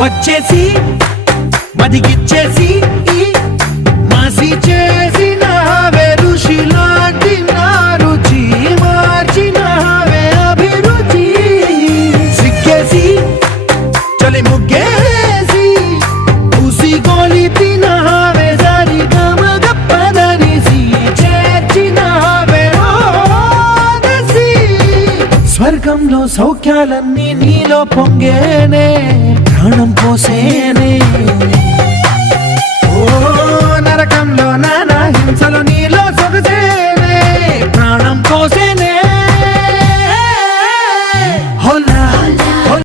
వచ్చేసి మదిగిచ్చేసి మాసి చేసినావే ఋషిలాంటి నా రుచి మార్చినావే అభిరుచి సిగ్గేసి చలి ముగ్గేసి ఊసి గోలిపినావే సరి గమగప్పదనిసి చేర్చినావే ఓదసి స్వర్గంలో సౌఖ్యాలన్నీ నీలో పొంగేనే ప్రాణం పోసేనే